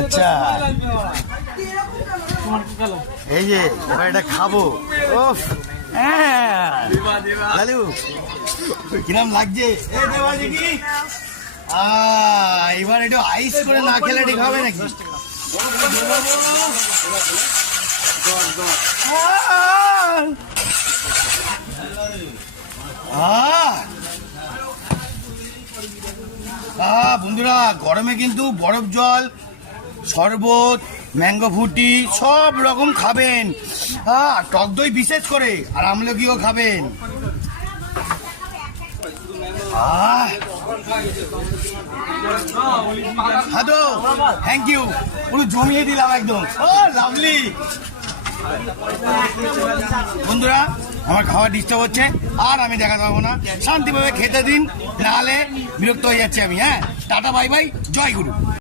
আচ্ছা এই যে এবার এটা খাবো। লালু কিরম লাগছে? এবার একটু আইস করে না খেলে ঠিক হবে নাকি? বন্ধুরা গরমে কিন্তু বরফ জল, শরবত, ম্যাঙ্গো ফ্রুটি সব রকম খাবেন। টক দই বিশেষ করে, আর আমলকিও খাবেন। হ্যাঁ তো থ্যাংক ইউ, পুরো জমিয়ে দিলাম একদম। লাভলি। বন্ধুরা আমার খাওয়া ডিস্টার্ব হচ্ছে, আর আমি দেখাতে পারবো না। শান্তিভাবে খেতে দিন, নাহলে বিরক্ত হয়ে যাচ্ছি আমি। টাটা বাই বাই, জয় গুরু।